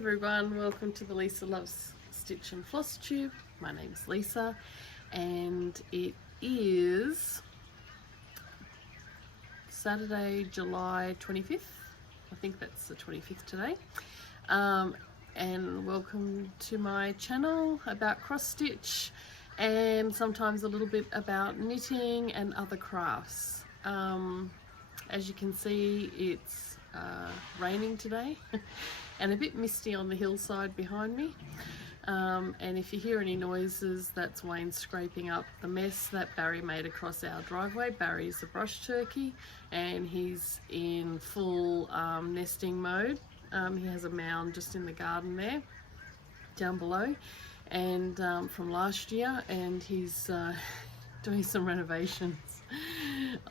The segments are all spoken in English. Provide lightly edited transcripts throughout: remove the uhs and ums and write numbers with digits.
everyone, welcome to the Lisa Loves Stitch and Floss Tube. My name's Lisa and it is Saturday, July 25th. I think that's the 25th today. And welcome to my channel about cross stitch and sometimes a little bit about knitting and other crafts. As you can see, it's raining today and a bit misty on the hillside behind me. And if you hear any noises, that's Wayne scraping up the mess that Barry made across our driveway. Barry's a brush turkey and he's in full nesting mode. He has a mound just in the garden there, down below, and from last year, and he's doing some renovations,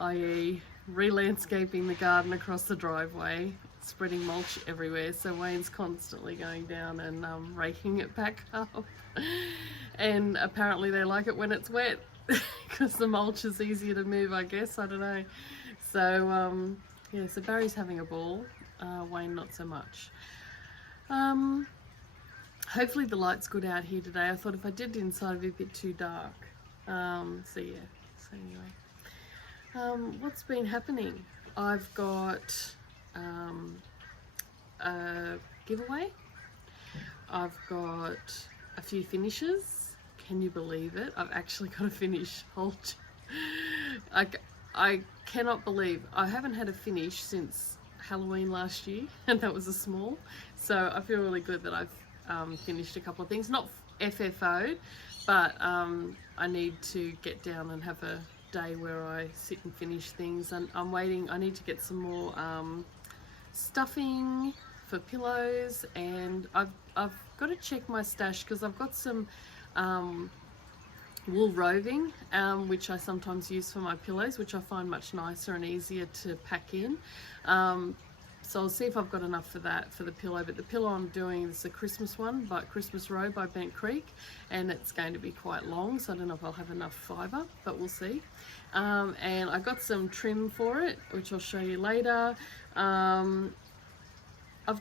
i.e. re-landscaping the garden across the driveway, spreading mulch everywhere, so Wayne's constantly going down and raking it back up. And apparently they like it when it's wet because the mulch is easier to move, I guess, I don't know. So yeah, so Barry's having a ball, Wayne not so much. Hopefully the light's good out here today. I thought if I did it inside it'd be a bit too dark. So yeah, so anyway. What's been happening? I've got a giveaway. I've got a few finishes. Can you believe it? I've actually got a finish. I cannot believe I haven't had a finish since Halloween last year, and that was a small. So I feel really good that I've finished a couple of things. Not FFO'd, but I need to get down and have a day where I sit and finish things, and I'm waiting. I need to get some more stuffing for pillows, and I've got to check my stash because I've got some wool roving which I sometimes use for my pillows, which I find much nicer and easier to pack in. So I'll see if I've got enough for that for the pillow. But the pillow I'm doing is a Christmas one, by Christmas Row by Bent Creek, and it's going to be quite long, so I don't know if I'll have enough fibre, but we'll see. And I got some trim for it, which I'll show you later. I've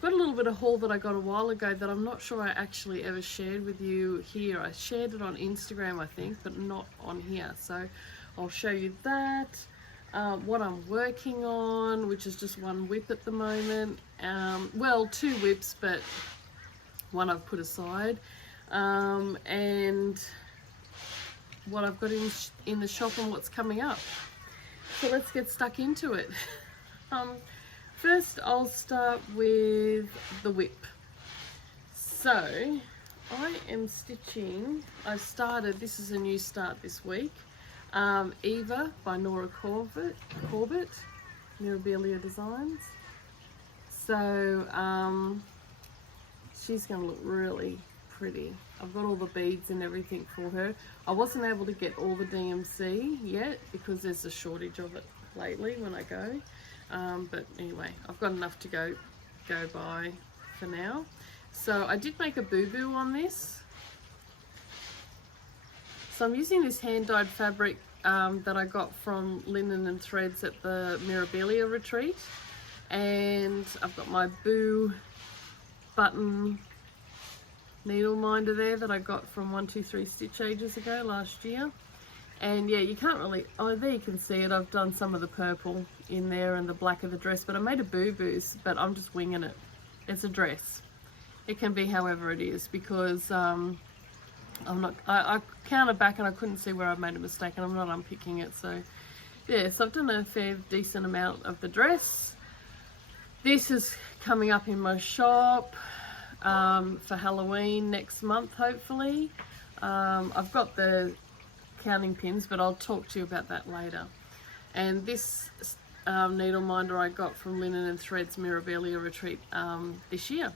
got a little bit of haul that I got a while ago that I'm not sure I actually ever shared with you here. I shared it on Instagram, I think, but not on here. So I'll show you that. What I'm working on, which is just one whip at the moment. Well, two whips, but one I've put aside. And what I've got in the shop and what's coming up. So let's get stuck into it. First, I'll start with the whip. So I am stitching. I've started, this is a new start this week. Eva by Nora Corbett, Mirabilia Designs. So she's going to look really pretty. I've got all the beads and everything for her. I wasn't able to get all the DMC yet because there's a shortage of it lately when I go. But anyway, I've got enough to go by for now. So I did make a boo-boo on this. So I'm using this hand-dyed fabric that I got from Linen and Threads at the Mirabilia retreat. And I've got my Boo button needle minder there that I got from 123 Stitch ages ago last year. And yeah, you can't really, oh there you can see it, I've done some of the purple in there and the black of the dress, but I made a boo-boos, but I'm just winging it. It's a dress. It can be however it is because I counted back and I couldn't see where I made a mistake, and I'm not unpicking it. So yeah, so I've done a fair decent amount of the dress. This is coming up in my shop for Halloween next month, hopefully. I've got the counting pins, but I'll talk to you about that later. And this needle minder I got from Linen and Threads Mirabilia retreat this year,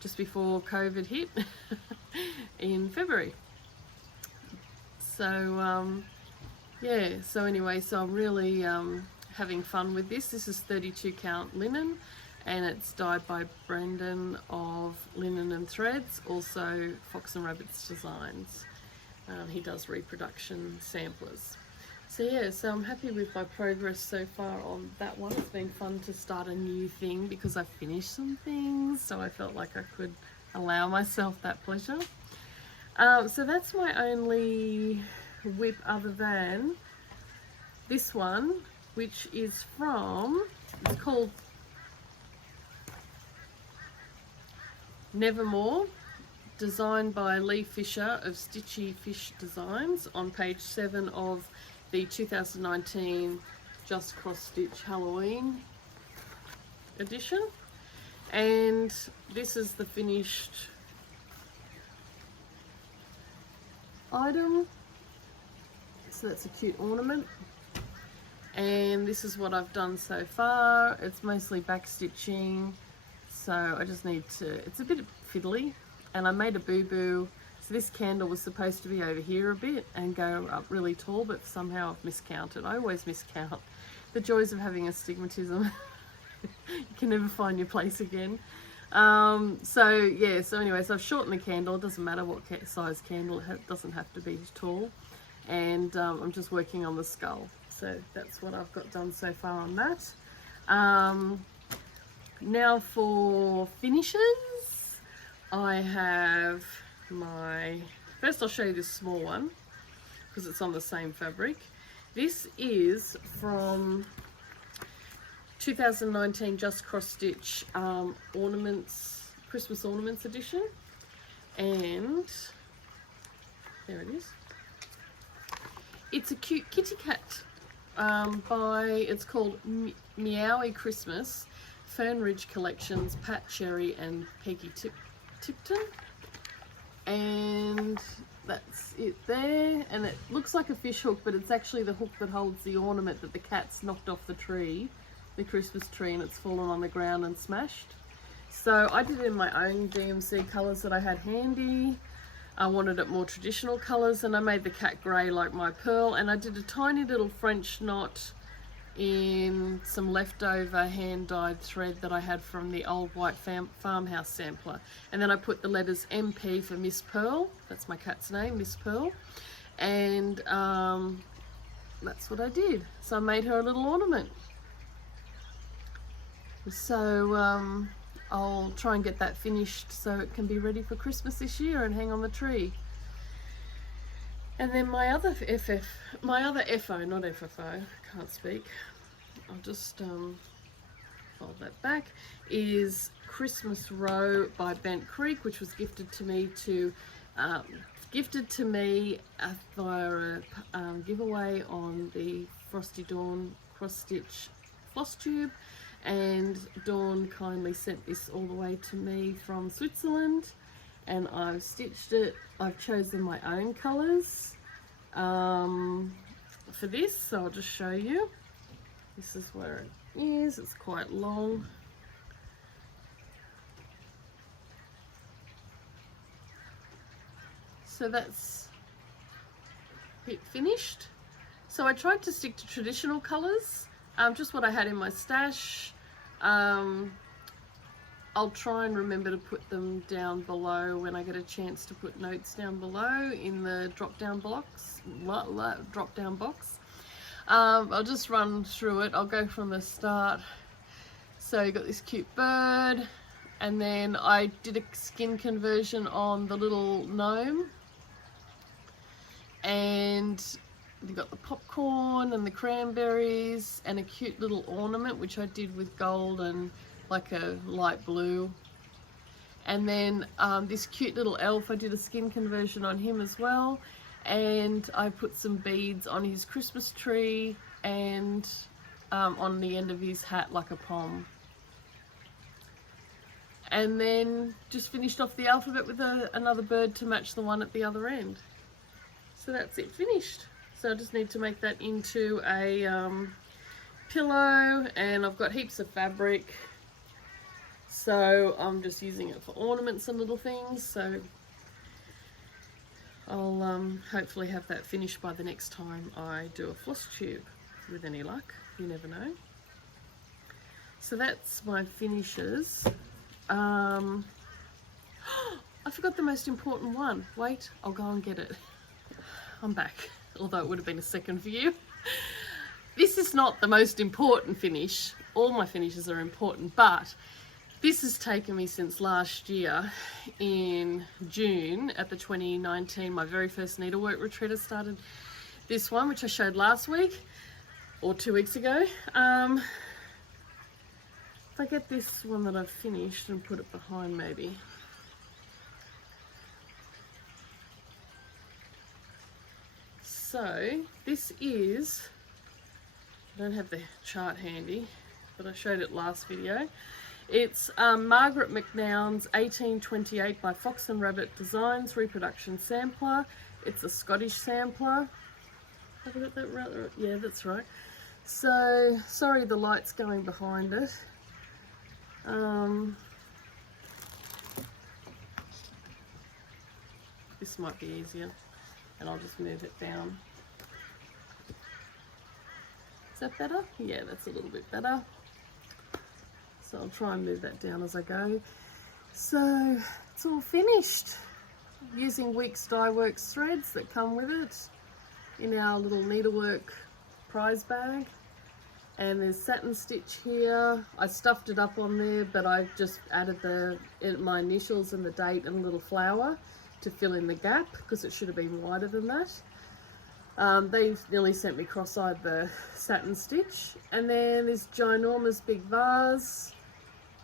just before COVID hit in February. So yeah, so anyway, so I'm really having fun with this. This is 32 count linen, and it's dyed by Brendan of Linen and Threads, also Fox and Rabbits Designs. He does reproduction samplers. So yeah, so I'm happy with my progress so far on that one. It's been fun to start a new thing because I finished some things, so I felt like I could allow myself that pleasure. So that's my only whip other than this one, which is from, it's called Nevermore, designed by Lee Fisher of Stitchy Fish Designs, on page 7 of the 2019 Just Cross Stitch Halloween edition. And this is the finished item. So that's a cute ornament. And this is what I've done so far. It's mostly back stitching, so I just need to, it's a bit fiddly, and I made a boo-boo. So this candle was supposed to be over here a bit and go up really tall, but somehow I've miscounted. I always miscount. The joys of having astigmatism. You can never find your place again. So yeah, so anyway, so I've shortened the candle. It doesn't matter what size candle, it doesn't have to be tall. And I'm just working on the skull. So that's what I've got done so far on that. Now for finishes, I have my, first I'll show you this small one because it's on the same fabric. This is from 2019 Just Cross Stitch Ornaments, Christmas Ornaments edition. And there it is. It's a cute kitty cat it's called Meowie Christmas, Fern Ridge Collections, Pat Cherry and Peggy Tipton. And that's it there. And it looks like a fish hook, but it's actually the hook that holds the ornament that the cat's knocked off the tree, the Christmas tree, and it's fallen on the ground and smashed. So I did it in my own DMC colours that I had handy. I wanted it more traditional colours, and I made the cat grey like my pearl, and I did a tiny little French knot in some leftover hand-dyed thread that I had from the old white farmhouse sampler. And then I put the letters MP for Miss Pearl, that's my cat's name, Miss Pearl, and that's what I did. So I made her a little ornament. So I'll try and get that finished so it can be ready for Christmas this year and hang on the tree. And then my other FO, not FFO, can't speak. I'll just fold that back, is Christmas Row by Bent Creek, which was gifted to me via a giveaway on the Frosty Dawn Cross Stitch Floss Tube. And Dawn kindly sent this all the way to me from Switzerland, and I've stitched it. I've chosen my own colours for this, so I'll just show you. This is where it is. It's quite long. So that's it finished. So I tried to stick to traditional colours. Just what I had in my stash. I'll try and remember to put them down below when I get a chance to put notes down below in the drop-down box. I'll just run through it. I'll go from the start. So you got this cute bird, and then I did a skin conversion on the little gnome, and you got the popcorn and the cranberries and a cute little ornament which I did with gold and like a light blue. And then this cute little elf, I did a skin conversion on him as well, and I put some beads on his Christmas tree and on the end of his hat like a pom. And then just finished off the alphabet with another bird to match the one at the other end. So that's it finished. So I just need to make that into a pillow, and I've got heaps of fabric, so I'm just using it for ornaments and little things. So I'll hopefully have that finished by the next time I do a floss tube, with any luck. You never know. So that's my finishes. I forgot the most important one. Wait, I'll go and get it. I'm back. Although it would have been a second for you. This is not the most important finish. All my finishes are important, but this has taken me since last year in June at the 2019, my very first needlework retreat. I started this one, which I showed last week or 2 weeks ago. If I get this one that I've finished and put it behind maybe. So this is, I don't have the chart handy, but I showed it last video. It's Margaret McNown's 1828 by Fox and Rabbit Designs reproduction sampler. It's a Scottish sampler. Have I got that right? Yeah, that's right. So, sorry the light's going behind it. This might be easier, and I'll just move it down. Is that better? Yeah, that's a little bit better. So I'll try and move that down as I go. So it's all finished using Weeks Dye Works threads that come with it in our little needlework prize bag. And there's satin stitch here. I stuffed it up on there, but I just added my initials and the date and a little flower to fill in the gap because it should have been wider than that. They nearly sent me cross-eyed the satin stitch. And then this ginormous big vase.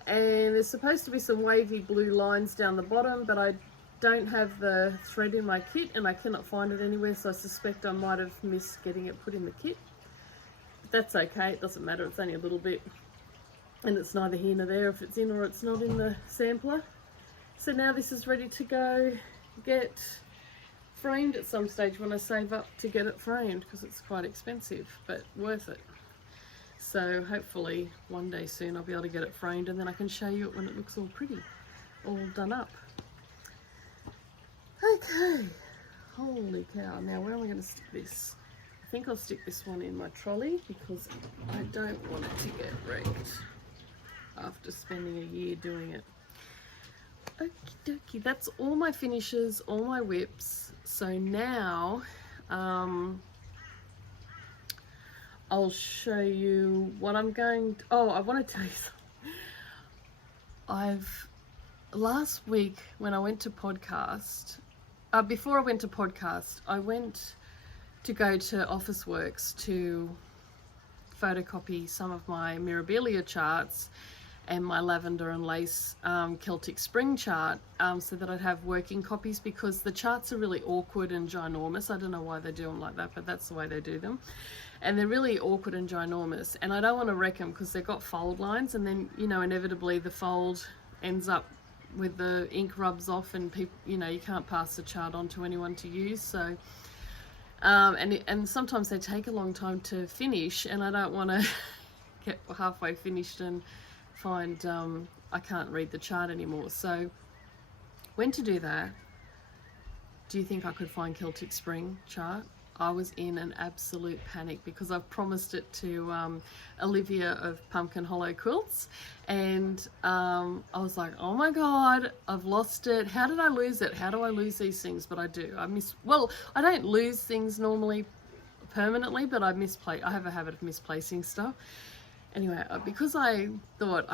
And there's supposed to be some wavy blue lines down the bottom, but I don't have the thread in my kit and I cannot find it anywhere, so I suspect I might have missed getting it put in the kit. But that's okay, it doesn't matter, it's only a little bit. And it's neither here nor there if it's in or it's not in the sampler. So now this is ready to go get framed at some stage when I save up to get it framed, because it's quite expensive, but worth it. So hopefully one day soon I'll be able to get it framed and then I can show you it when it looks all pretty, all done up. Okay, holy cow. Now where am I going to stick this? I think I'll stick this one in my trolley because I don't want it to get wrecked after spending a year doing it. Okie dokie, that's all my finishes, all my whips. So now I'll show you what I'm going to, I want to tell you something. Last week when I went to podcast, before I went to podcast, I went to go to Officeworks to photocopy some of my Mirabilia charts and my lavender and lace Celtic spring chart so that I'd have working copies, because the charts are really awkward and ginormous. I don't know why they do them like that, but that's the way they do them. And they're really awkward and ginormous, and I don't want to wreck them because they've got fold lines, and then, you know, inevitably the fold ends up with the ink rubs off and people, you know, you can't pass the chart on to anyone to use. So and sometimes they take a long time to finish, and I don't want to get halfway finished and find I can't read the chart anymore. So when to do that, do you think I could find Celtic Spring chart? I was in an absolute panic because I've promised it to Olivia of Pumpkin Hollow Quilts, and I was like, oh my god, I've lost it. How did I lose it? How do I lose these things? But I do. Well, I don't lose things normally permanently, but I have a habit of misplacing stuff. Anyway, because I thought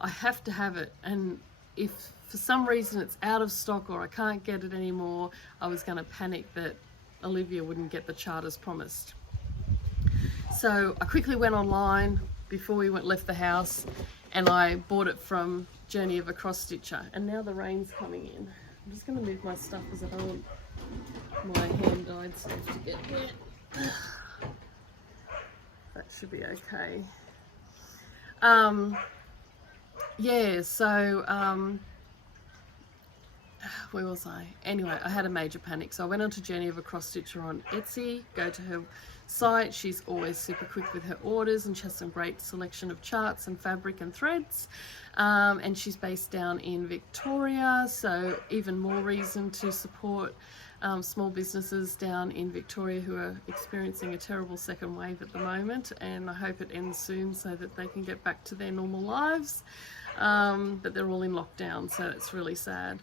I have to have it, and if for some reason it's out of stock or I can't get it anymore, I was going to panic that Olivia wouldn't get the chart as promised. So I quickly went online before we left the house, and I bought it from Journey of a Cross Stitcher. And now the rain's coming in. I'm just going to move my stuff because I don't want my hand-dyed stuff to get wet. That should be okay. Yeah, so where was I? Anyway, I had a major panic, so I went on to Journey of a Cross Stitcher on Etsy. Go to her site. She's always super quick with her orders, and she has some great selection of charts and fabric and threads. And she's based down in Victoria, so even more reason to support small businesses down in Victoria who are experiencing a terrible second wave at the moment, and I hope it ends soon so that they can get back to their normal lives. But they're all in lockdown, so it's really sad.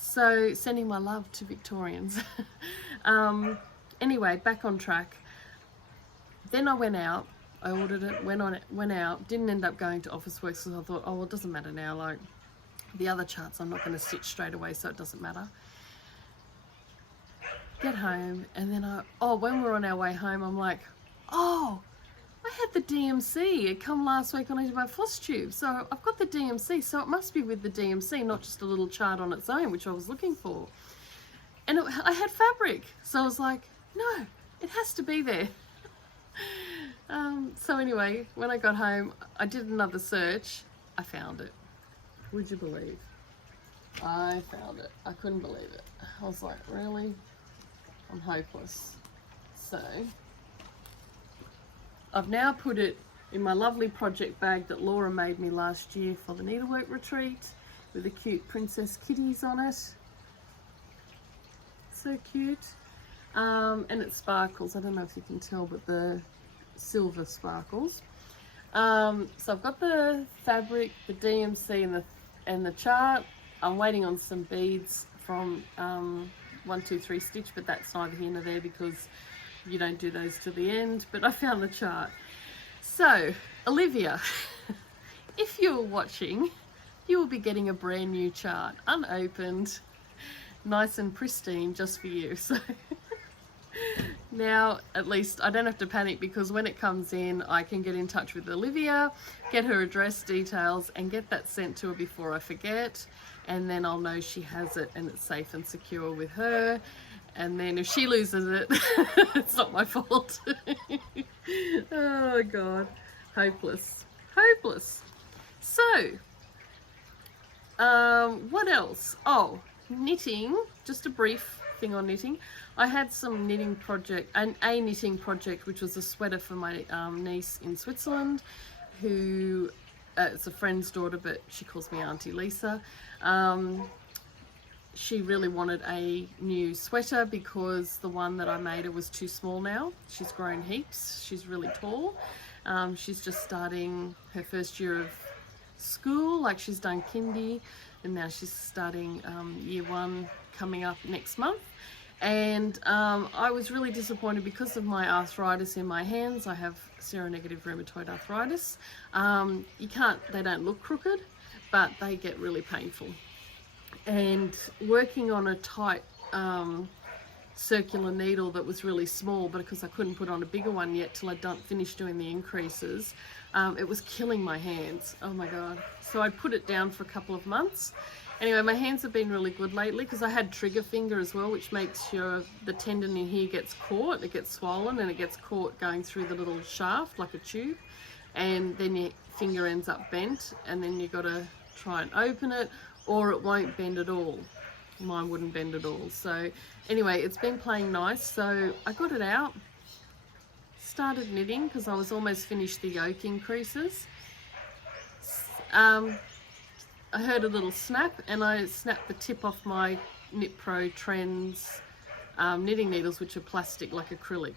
So sending my love to Victorians. Anyway, back on track. Then I went out, I ordered it, went out, didn't end up going to Officeworks because I thought, oh, well, it doesn't matter now, like the other charts I'm not going to stitch straight away, so it doesn't matter. Get home, and then when we're on our way home, I'm like, oh, I had the DMC. It come last week when I did my floss tube, so I've got the DMC, so it must be with the DMC, not just a little chart on its own, which I was looking for. And I had fabric, so I was like, no, it has to be there. So anyway, when I got home, I did another search. I found it. Would you believe? I found it. I couldn't believe it. I was like, really? I'm hopeless. So I've now put it in my lovely project bag that Laura made me last year for the needlework retreat, with the cute princess kitties on it. So cute. And it sparkles. I don't know if you can tell, but the silver sparkles. So I've got the fabric, the DMC, and the chart. I'm waiting on some beads from 123 Stitch, but that's neither here nor there because you don't do those to the end. But I found the chart. So Olivia, if you're watching, you will be getting a brand new chart, unopened, nice and pristine, just for you. So now at least I don't have to panic, because when it comes in I can get in touch with Olivia, get her address details, and get that sent to her before I forget, and then I'll know she has it and it's safe and secure with her. And then if she loses it, it's not my fault. Oh God, hopeless, hopeless. So what else? Oh, knitting, just a brief thing on knitting. I had some knitting project, a knitting project, which was a sweater for my niece in Switzerland, who it's a friend's daughter, but she calls me Auntie Lisa. She really wanted a new sweater because the one that I made her was too small now. She's grown heaps. She's really tall. She's just starting her first year of school, like she's done kindy, and now she's starting year 1 coming up next month. And I was really disappointed because of my arthritis in my hands. I have seronegative rheumatoid arthritis. They don't look crooked, but they get really painful. And working on a tight circular needle that was really small, but because I couldn't put on a bigger one yet till I'd finished doing the increases, it was killing my hands. Oh my God. So I put it down for a couple of months. Anyway, my hands have been really good lately because I had trigger finger as well, which makes sure the tendon in here gets caught, it gets swollen, and it gets caught going through the little shaft like a tube, and then your finger ends up bent, and then you got to try and open it, or it won't bend at all. Mine wouldn't bend at all. So anyway, it's been playing nice. So I got it out, started knitting because I was almost finished the yoke increases. I heard a little snap, and I snapped the tip off my Knit Pro Trends knitting needles, which are plastic like acrylic.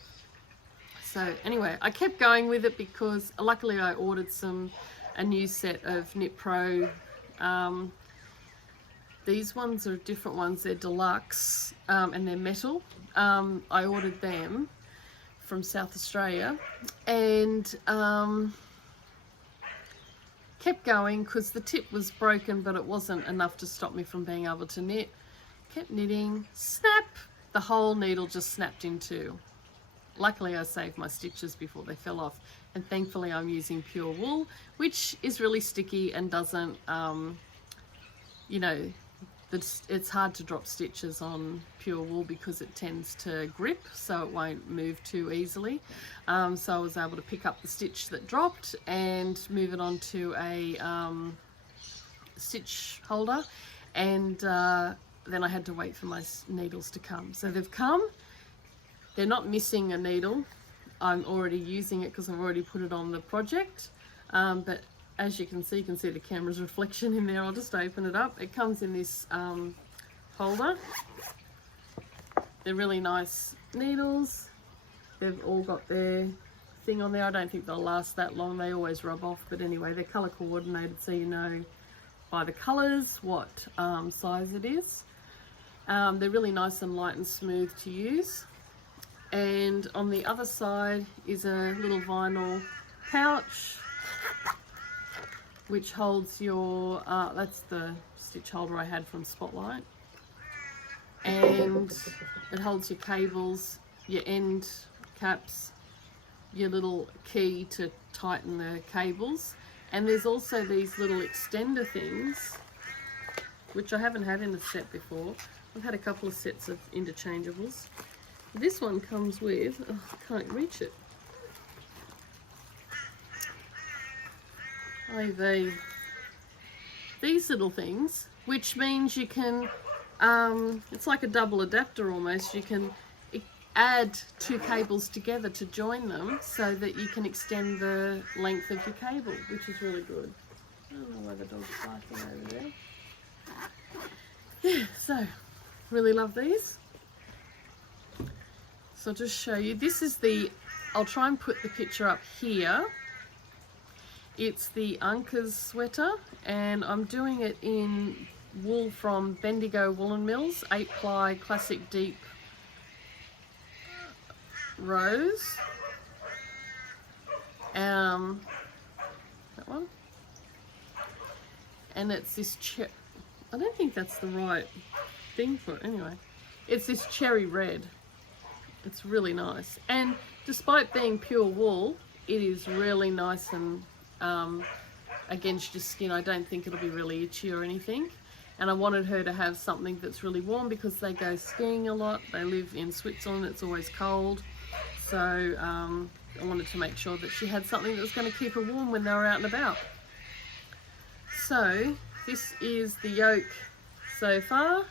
So anyway, I kept going with it because luckily I ordered a new set of Knit Pro. These ones are different ones, they're deluxe, and they're metal. I ordered them from South Australia, and kept going because the tip was broken, but it wasn't enough to stop me from being able to knit. Kept knitting, snap, the whole needle just snapped in two. Luckily I saved my stitches before they fell off, and thankfully I'm using pure wool, which is really sticky and doesn't, you know, it's hard to drop stitches on pure wool because it tends to grip, so it won't move too easily. So I was able to pick up the stitch that dropped and move it onto a stitch holder, and then I had to wait for my needles to come. So they've come. They're not missing a needle. I'm already using it because I've already put it on the project, but as you can see the camera's reflection in there. I'll just open it up. It comes in this holder. They're really nice needles. They've all got their thing on there. I don't think they'll last that long. They always rub off, but anyway, they're color coordinated, so you know by the colors what size it is. They're really nice and light and smooth to use. And on the other side is a little vinyl pouch which holds your, that's the stitch holder I had from Spotlight, and it holds your cables, your end caps, your little key to tighten the cables, and there's also these little extender things which I haven't had in a set before. I've had a couple of sets of interchangeables. This one comes with, oh, I can't reach it. These little things, which means you can, it's like a double adapter almost. You can add two cables together to join them so that you can extend the length of your cable, which is really good. I don't know why the dog's barking over there. Yeah, so really love these. So I'll just show you. This is the, I'll try and put the picture up here. It's the Uncas sweater, and I'm doing it in wool from Bendigo Woolen Mills, 8-ply classic deep rose. That one. And it's this I don't think that's the right thing for it. Anyway, it's this cherry red. It's really nice, and despite being pure wool, it is really nice and against your skin. I don't think it'll be really itchy or anything. And I wanted her to have something that's really warm because they go skiing a lot. They live in Switzerland, it's always cold. So I wanted to make sure that she had something that was going to keep her warm when they were out and about. So this is the yoke so far.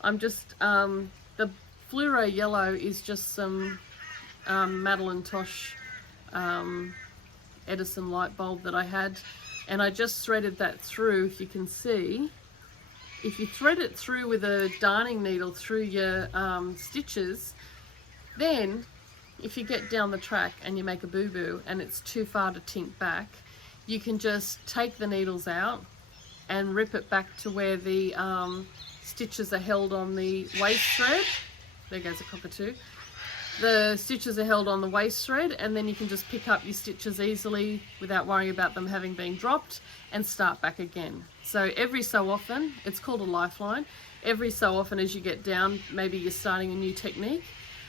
I'm just, the fluoro yellow is just some Madeline Tosh Edison light bulb that I had, and I just threaded that through. If you can see, if you thread it through with a darning needle through your stitches, then if you get down the track and you make a boo-boo and it's too far to tink back, you can just take the needles out and rip it back to where the stitches are held on the waist thread. There goes a cockatoo. The stitches are held on the waist thread, and then you can just pick up your stitches easily without worrying about them having been dropped and start back again. So every so often, it's called a lifeline, every so often as you get down, maybe you're starting a new technique.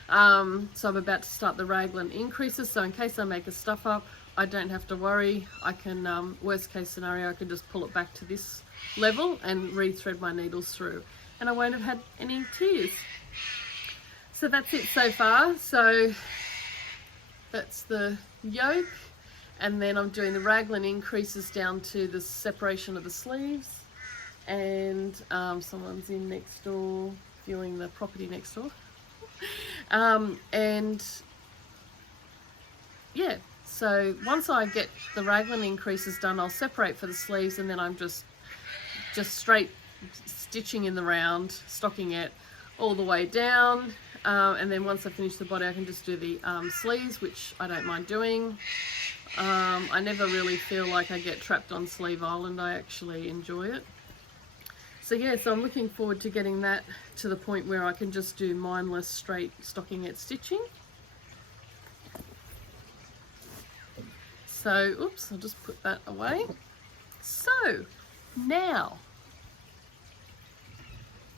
So I'm about to start the raglan increases, so in case I make a stuff up, I don't have to worry. I can, worst case scenario, I can just pull it back to this level and re-thread my needles through, and I won't have had any tears. So that's it so far. So that's the yoke, and then I'm doing the raglan increases down to the separation of the sleeves, and someone's in next door viewing the property next door. And yeah, so once I get the raglan increases done, I'll separate for the sleeves, and then I'm just straight stitching in the round, stocking it all the way down. And then once I finish the body, I can just do the sleeves, which I don't mind doing. I never really feel like I get trapped on Sleeve Island. I actually enjoy it. So yeah, so I'm looking forward to getting that to the point where I can just do mindless straight stockingette stitching. So, oops, I'll just put that away. So now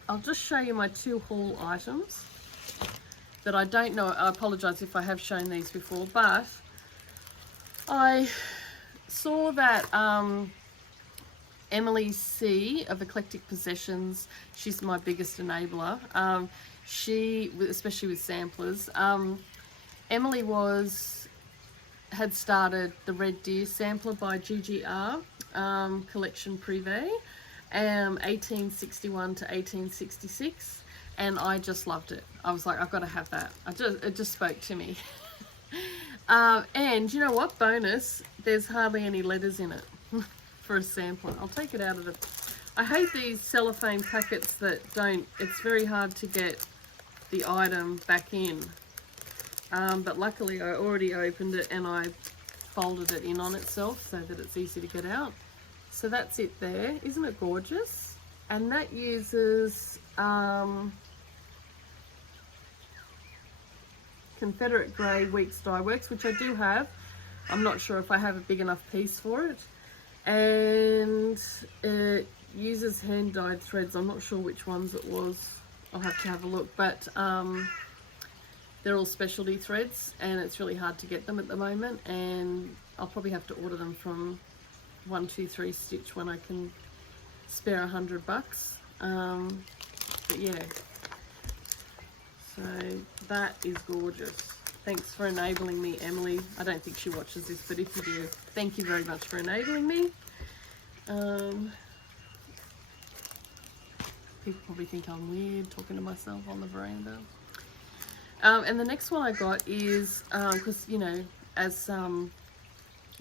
I'll just show you my two haul items that I don't know. I apologise if I have shown these before, but I saw that Emily C of Eclectic Possessions, she's my biggest enabler. She, especially with samplers, Emily had started the Red Deer sampler by GGR, collection privé, 1861 to 1866, and I just loved it. I was like, I've got to have that. It just spoke to me. And you know what? Bonus, there's hardly any letters in it for a sampler. I'll take it out of the... I hate these cellophane packets that don't... It's very hard to get the item back in. But luckily I already opened it and I folded it in on itself so that it's easy to get out. So that's it there. Isn't it gorgeous? And that uses Confederate Grey Weeks Dye Works, which I do have. I'm not sure if I have a big enough piece for it. And it uses hand dyed threads. I'm not sure which ones it was. I'll have to have a look, but they're all specialty threads and it's really hard to get them at the moment, and I'll probably have to order them from 123 Stitch when I can spare $100. But yeah, so that is gorgeous. Thanks for enabling me, Emily. I don't think she watches this, but if you do, thank you very much for enabling me. People probably think I'm weird talking to myself on the veranda. And the next one I got is, because, you know, as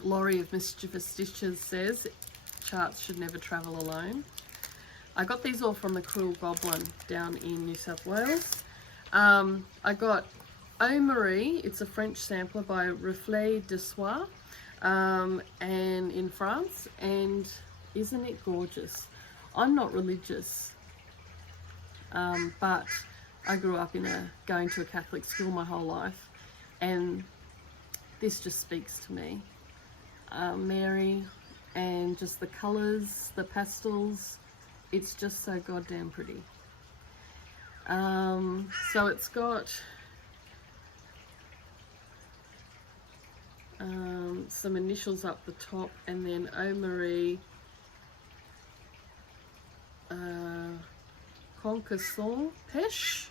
Laurie of Mischievous Stitches says, charts should never travel alone. I got these all from the Cruel Goblin down in New South Wales. I got Eau Marie, it's a French sampler by Reflet de Soie, and in France, and isn't it gorgeous? I'm not religious, but I grew up going to a Catholic school my whole life, and this just speaks to me. Mary, and just the colours, the pastels, it's just so goddamn pretty. So it's got some initials up the top, and then Eau Marie, Conquesson Pêche,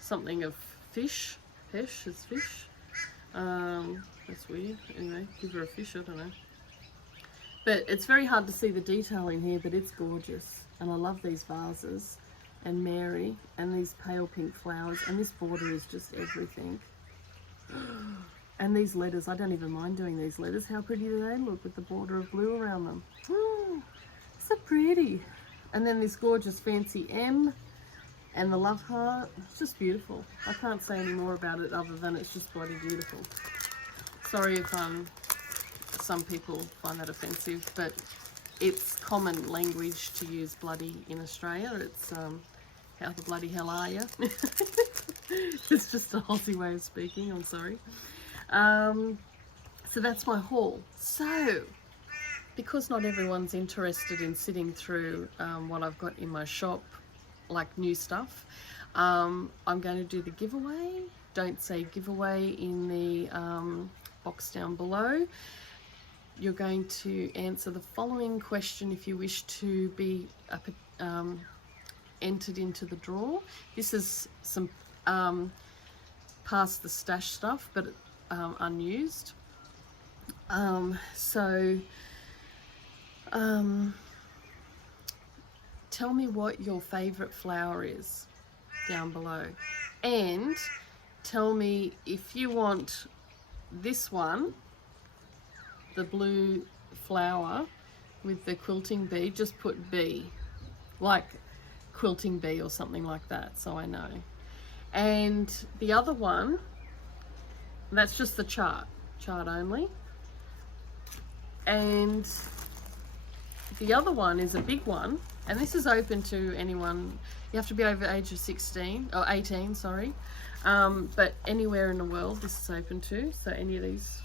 something of fish. Pêche is fish. That's weird. Anyway, give her a fish, I don't know. But it's very hard to see the detail in here, but it's gorgeous. And I love these vases, and Mary, and these pale pink flowers, and this border is just everything. And these letters, I don't even mind doing these letters. How pretty do they look with the border of blue around them? So pretty. And then this gorgeous fancy M and the love heart. It's just beautiful. I can't say any more about it other than it's just bloody beautiful. Sorry if some people find that offensive, but it's common language to use bloody in Australia. It's how the bloody hell are you? It's just a Aussie way of speaking, I'm sorry. So that's my haul. So, because not everyone's interested in sitting through what I've got in my shop, like new stuff, I'm going to do the giveaway. Don't say giveaway in the box down below. You're going to answer the following question if you wish to be entered into the draw. This is some past the stash stuff, but unused. Tell me what your favorite flower is down below, and tell me if you want this one, the blue flower with the quilting bee, just put B, like quilting bee or something like that, so I know. And the other one, that's just the chart only. And the other one is a big one, and this is open to anyone. You have to be over the age of 16 or 18, sorry, but anywhere in the world this is open to, so any of these.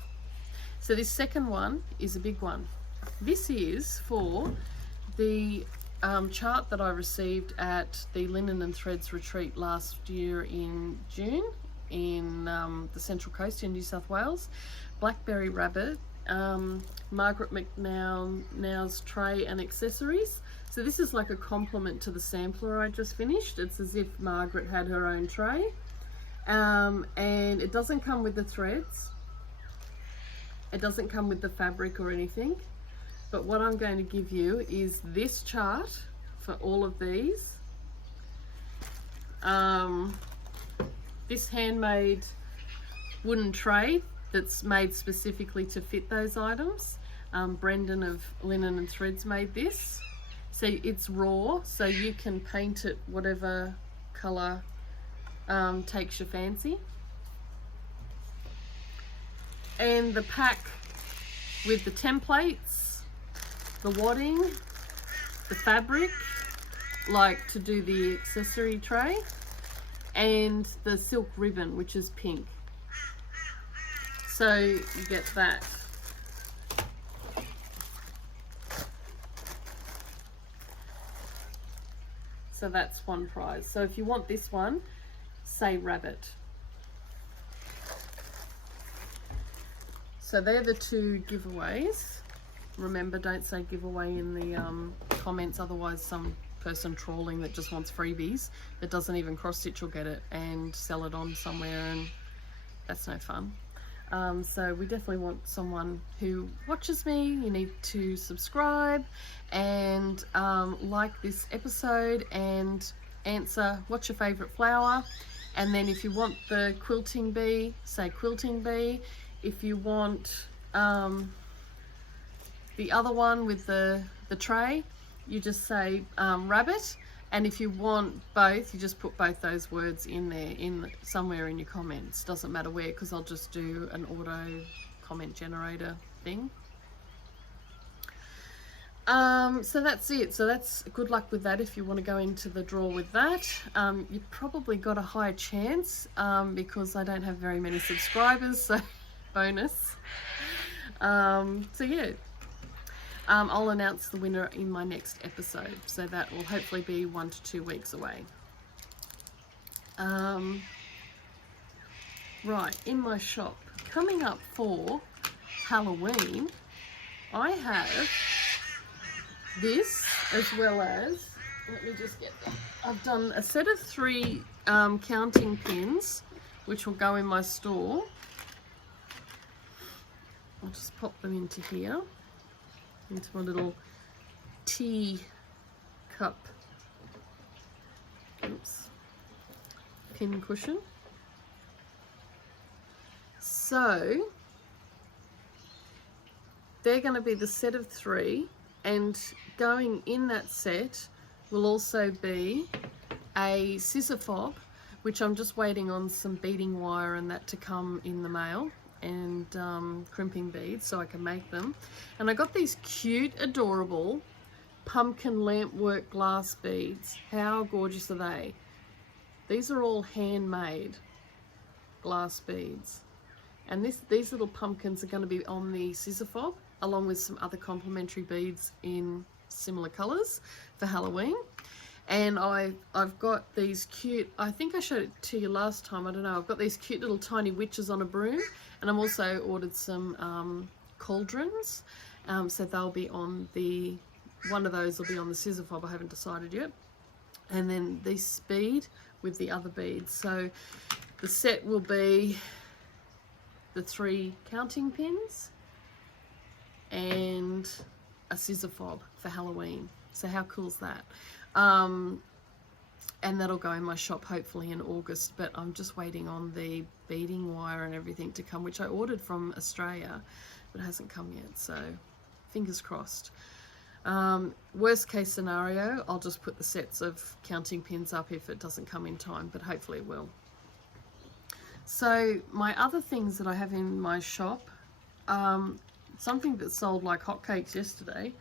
So this second one is a big one. This is for the chart that I received at the Linen and Threads retreat last year in June in the Central Coast in New South Wales. Blackberry Rabbit, Margaret McNow's tray and accessories. So this is like a compliment to the sampler I just finished. It's as if Margaret had her own tray, and it doesn't come with the threads. It doesn't come with the fabric or anything, but what I'm going to give you is this chart for all of these. This handmade wooden tray that's made specifically to fit those items. Brendan of Linen and Threads made this. So it's raw, so you can paint it whatever colour takes your fancy. And the pack with the templates, the wadding, the fabric, like to do the accessory tray, and the silk ribbon, which is pink. So you get that. So that's one prize. So if you want this one, say rabbit. So they're the two giveaways. Remember, don't say giveaway in the comments, otherwise some person trawling that just wants freebies that doesn't even cross stitch will get it and sell it on somewhere, and that's no fun. So we definitely want someone who watches me. You need to subscribe and like this episode and answer what's your favorite flower, and then if you want the quilting bee, say quilting bee. If you want the other one with the tray, you just say rabbit. And if you want both, you just put both those words in there, somewhere in your comments. Doesn't matter where, because I'll just do an auto comment generator thing. So that's it. So that's good luck with that if you want to go into the draw with that. You've probably got a higher chance because I don't have very many subscribers, so bonus. So yeah. I'll announce the winner in my next episode, so that will hopefully be 1 to 2 weeks away. Right, in my shop, coming up for Halloween, I have this, as well as, let me just get them. I've done a set of 3 counting pins, which will go in my store. I'll just pop them into here, into my little tea cup, pin cushion. So they're going to be the set of 3, and going in that set will also be a scissor fob, which I'm just waiting on some beading wire and that to come in the mail, and crimping beads so I can make them. And I got these cute, adorable pumpkin lamp work glass beads. How gorgeous are they? These are all handmade glass beads, and these little pumpkins are going to be on the scissor fob, along with some other complementary beads in similar colors for Halloween. And I've got these cute, I think I showed it to you last time, I don't know, I've got these cute little tiny witches on a broom, and I've also ordered some cauldrons, so they'll be on one of those will be on the scissor fob, I haven't decided yet. And then this bead with the other beads. So the set will be the 3 counting pins and a scissor fob for Halloween. So how cool is that? And that'll go in my shop hopefully in August, but I'm just waiting on the beading wire and everything to come, which I ordered from Australia, but it hasn't come yet, so fingers crossed. Worst case scenario, I'll just put the sets of counting pins up if it doesn't come in time, but hopefully it will. So my other things that I have in my shop, something that sold like hotcakes yesterday,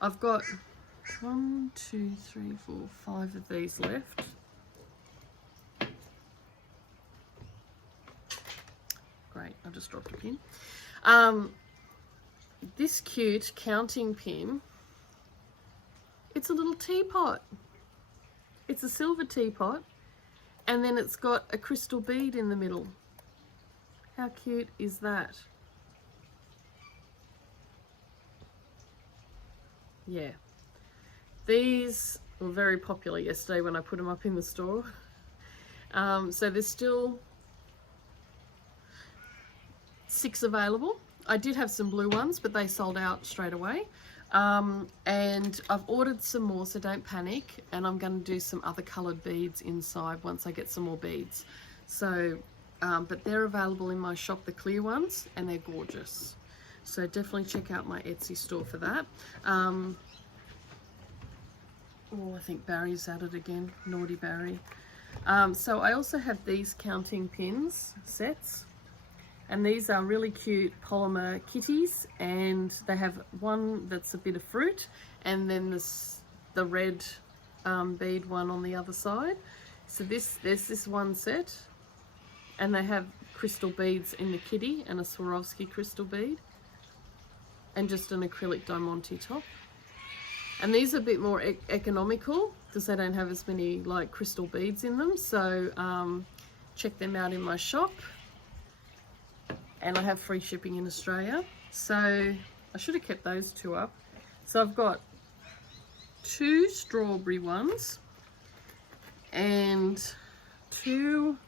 I've got 1, 2, 3, 4, 5 of these left. Great, I just dropped a pin. This cute counting pin, it's a little teapot. It's a silver teapot, and then it's got a crystal bead in the middle. How cute is that? Yeah. These were very popular yesterday when I put them up in the store. So there's still 6 available. I did have some blue ones, but they sold out straight away. And I've ordered some more, so don't panic. And I'm going to do some other coloured beads inside once I get some more beads. So, but they're available in my shop, the clear ones, and they're gorgeous. So definitely check out my Etsy store for that. Oh, I think Barry's at it again. Naughty Barry. So I also have these counting pins sets, and these are really cute polymer kitties, and they have one that's a bit of fruit, and then the red bead one on the other side. So there's this one set, and they have crystal beads in the kitty and a Swarovski crystal bead, and just an acrylic diamante top. And these are a bit more economical because they don't have as many like crystal beads in them. So check them out in my shop. And I have free shipping in Australia. So I should have kept those two up. So I've got 2 strawberry ones and 2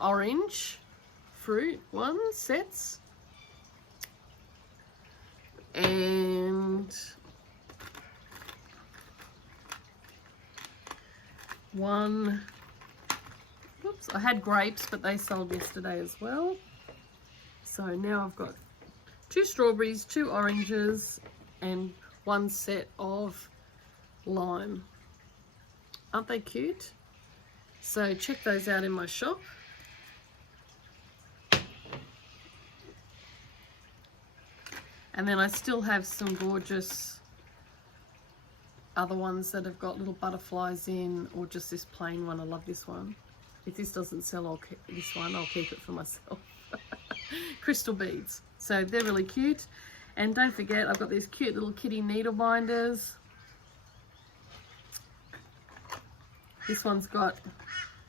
orange fruit sets, and 1, oops, I had grapes, but they sold yesterday as well. So now I've got 2 strawberries, 2 oranges, and 1 set of lime. Aren't they cute? So check those out in my shop. And then I still have some gorgeous other ones that have got little butterflies in, or just this plain one. I love this one. If this doesn't sell, I'll keep this one. I'll keep it for myself. Crystal beads. So they're really cute. And don't forget, I've got these cute little kitty needle binders. This one's got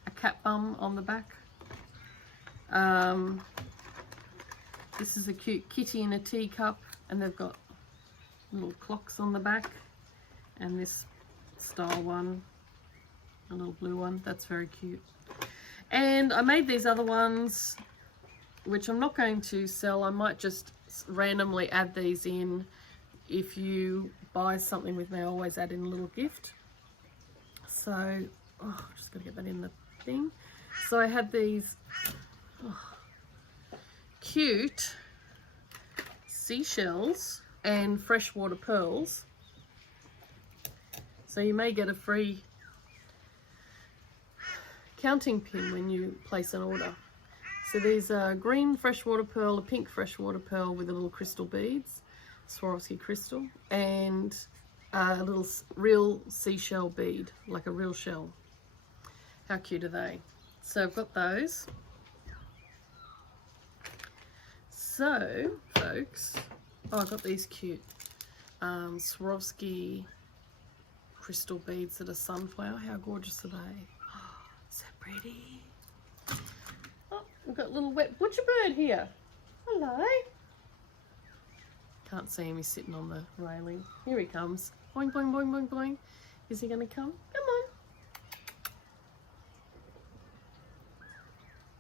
a cat bum on the back. This is a cute kitty in a teacup, and they've got little clocks on the back. And this style one, a little blue one, that's very cute. And I made these other ones, which I'm not going to sell. I might just randomly add these in. If you buy something with me, I always add in a little gift. So, oh, just gotta get that in the thing. So I had these cute seashells and freshwater pearls. So you may get a free counting pin when you place an order. So these are green freshwater pearl, a pink freshwater pearl with a little crystal beads, Swarovski crystal, and a little real seashell bead, like a real shell. How cute are they? So I've got those. So, folks, oh, I've got these cute Swarovski crystal beads that are sunflower. How gorgeous are they? Oh, so pretty. Oh, we've got a little wet butcher bird here. Hello. Can't see him, he's sitting on the railing. Here he comes. Boing, boing, boing, boing, boing. Is he going to come? Come on.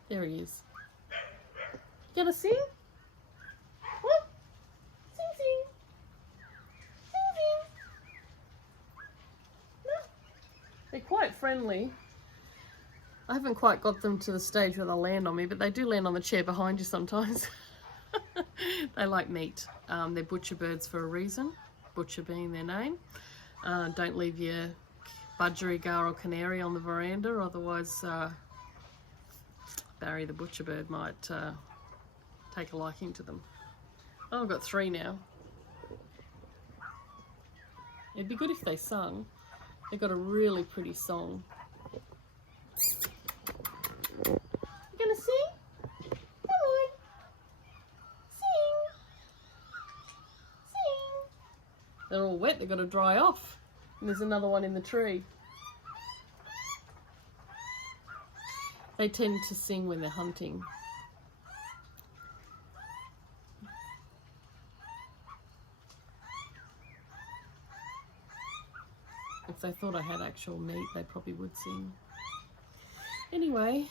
There he is. You gonna sing? What? Sing, sing. Sing, sing. No. They're quite friendly. I haven't quite got them to the stage where they'll land on me, but they do land on the chair behind you sometimes. They like meat. They're butcher birds for a reason, butcher being their name. Don't leave your budgerigar or canary on the veranda, otherwise Barry the butcher bird might take a liking to them. Oh, I've got 3 now. It'd be good if they sung. They've got a really pretty song. You gonna sing? Come on. Sing. Sing. They're all wet, they've got to dry off. And there's another one in the tree. They tend to sing when they're hunting. If they thought I had actual meat, they probably would sing. Anyway,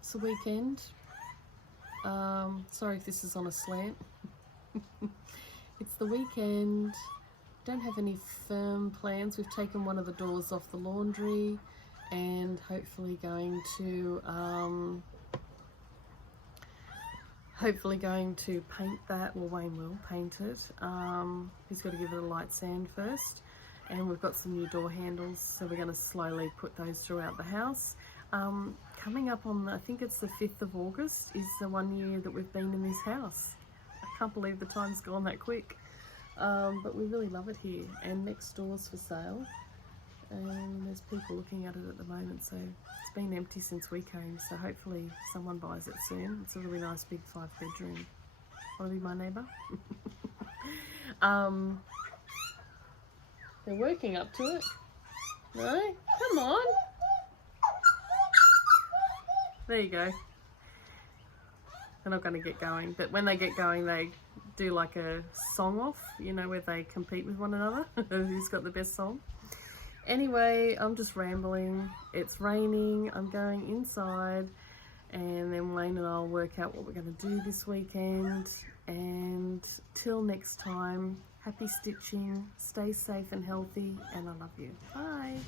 it's the weekend. Sorry if this is on a slant. It's the weekend. Don't have any firm plans. We've taken one of the doors off the laundry and hopefully going to paint that. Well, Wayne will paint it. He's got to give it a light sand first. And we've got some new door handles, so we're going to slowly put those throughout the house. Coming up on, I think it's the 5th of August, is the 1 year that we've been in this house. I can't believe the time's gone that quick. But we really love it here. And next door's for sale. and there's people looking at it at the moment, so it's been empty since we came, so hopefully someone buys it soon. It's a really nice big 5-bedroom. Want to be my neighbour? They're working up to it. No? Come on. There you go. They're not going to get going, but when they get going, they do like a song off, you know, where they compete with one another, who's got the best song. Anyway, I'm just rambling. It's raining. I'm going inside, and then Wayne and I'll work out what we're going to do this weekend. And till next time, happy stitching, stay safe and healthy, and I love you. Bye.